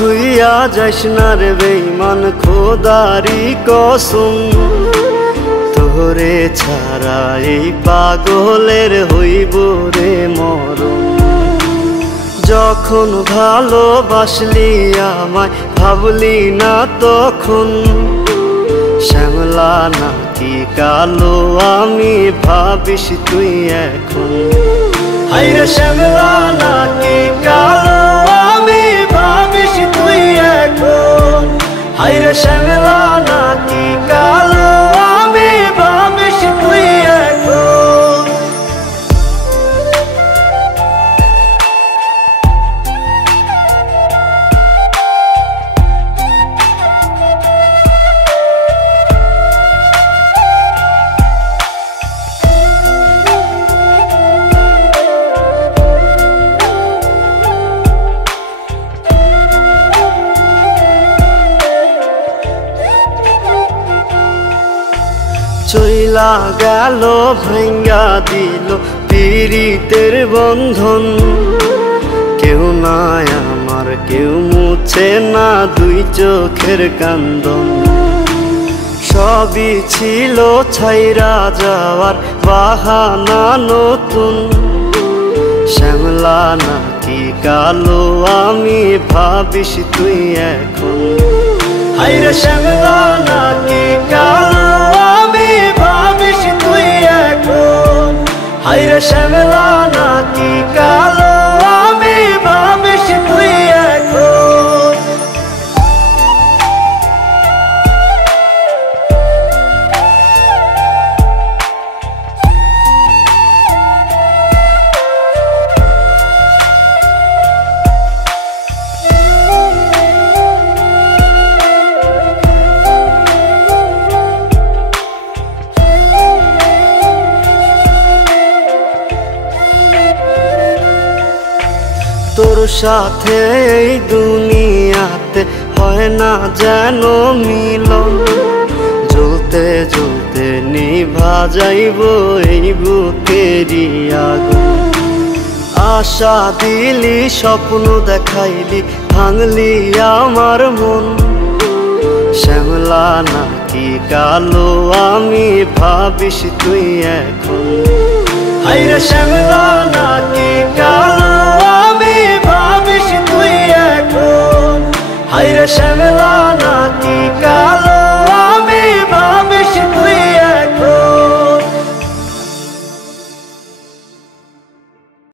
থুইয়া যাইস না রে বেঈমান খোদারি কসম, তোরে ছাড়া এই পাগলের হইব রে মরণ। যখন ভালোবাসলি আমায় ভাবলি না তখন, শ্যামলা নাকি কালো আমি ভাবিস তুই এখন। হায়রে শ্যামলা নাকি কালো আমি ভাবিস তুই এখন। হায়রে শ্যামলা নাকি কালো আমি ভাবিস তুই এখন। চইলা গেল ভাঙ্গা দিল পীড়িতের বন্ধন, কেউ নাই আমার কেউ মুছে না দুই চোখের কান্দন। সবই ছিল ছাইরা যাওয়ার বাহানা নতুন, শ্যামলা নাকি কালো আমি ভাবিস তুই এখন। হায়রে শ্যামলা নাকি কালো আমি ভাবিস তুই এখন। হায়রে শ্যামলা নাকি কালো আমি ভাবিস তুই এখন। তোর সাথে এই দুনিয়াতে হয় না যেন মিলন, জ্বলতে জ্বলতে নিভা যাইব এই বুকেরই আগুন। আশা দিলি স্বপ্ন দেখাইলি ভাঙলি আমার মন, শ্যামলা নাকি কালো আমি ভাবিস তুই এখন। হায়রে শ্যামলা নাকি কালো